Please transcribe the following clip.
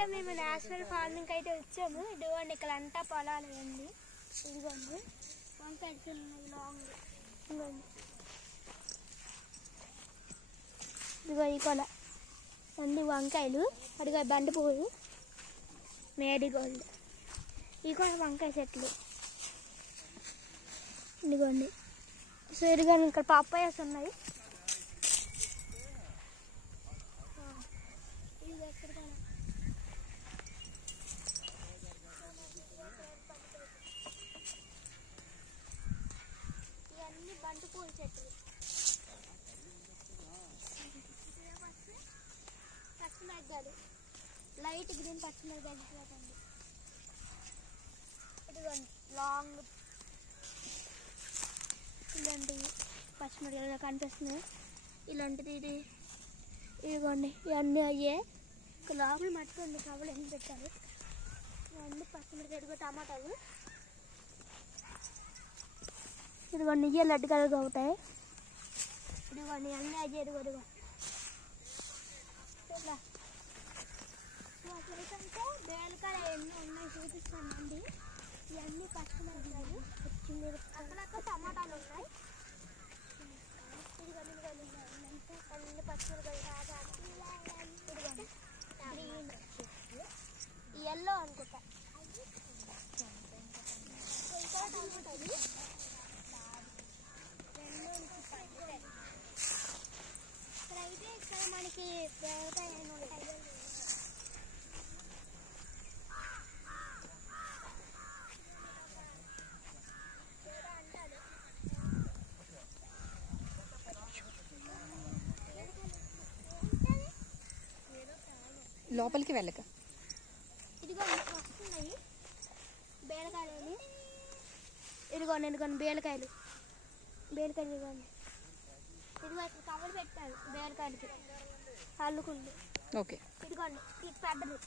అయితే మేము natural farming అయితే వచ్చాము. ఇదిగోండి ఇక్కడ అంతా పొలాలు అండి. ఇదిగోండి వంకాయలు ఉన్నాయి లాంగ్. ఇదిగోండి ఇదిగో ఈ కొల అన్ని వంకాయలు. అడిగా బండి పువ్వులు మేరీగోల్డ్. ఈ కొల వంకాయ చెట్లు. ఇదిగోండి సో ఇదిగోండి ఇక్కడ పప్పాయస్ ఉన్నాయి. ఇది ఎక్కడ ఇవన్నీ బంతి పూల చెట్లు. పచ్చిమిరపకాయలు లైట్ గ్రీన్ పచ్చిమిరపకాయలు అండి. ఇదిగోండి లాంగ్ ఇలాంటివి పచ్చిమిరపకాయలు కనిపిస్తున్నాయి. ఇలాంటిది ఇది ఇదిగోండి ఇవన్నీ అయ్యే. ఇక్కడ లోపల మట్టుకోండి కవలు ఎన్ని పెట్టారు. ఇవన్నీ పచ్చిమిరపకాయలు టమాటాలు. ఇదిగోండి ఇయ్యే లడ్డు కలర్గా అవుతాయి. ఇదిగోండి అన్నీ అయ్యే. ఇదిగో అట్లయితే బేలకాయలు ఎన్ని ఉన్నాయి చూపిస్తానండి. ఇవన్నీ పచ్చిమిరపకాయలు అక్కడక్కడ టమాటాలు ఉన్నాయి. అన్ని పచ్చిమిరపకాయలు ఇదిగోండి గ్రీన్ ఎల్లో అనుకుంటా. ఇంకా టమాటాలు ఇక్కడైతే ఇక్కడ మనకి బేలకాయలు ఉంటాయి. లోపలికి వెళ్ళక ఇదిగో వస్తున్నాయి బేలకాయలు. ఇదిగోండి ఇదిగోండి బేలకాయలు ఇదిగోండి. ఇదిగో ఇక్కడ కవర్ పెట్టారు బేలకాయలకి అల్లుకుంది. ఓకే ఇదిగోండి ఇది పెద్దది.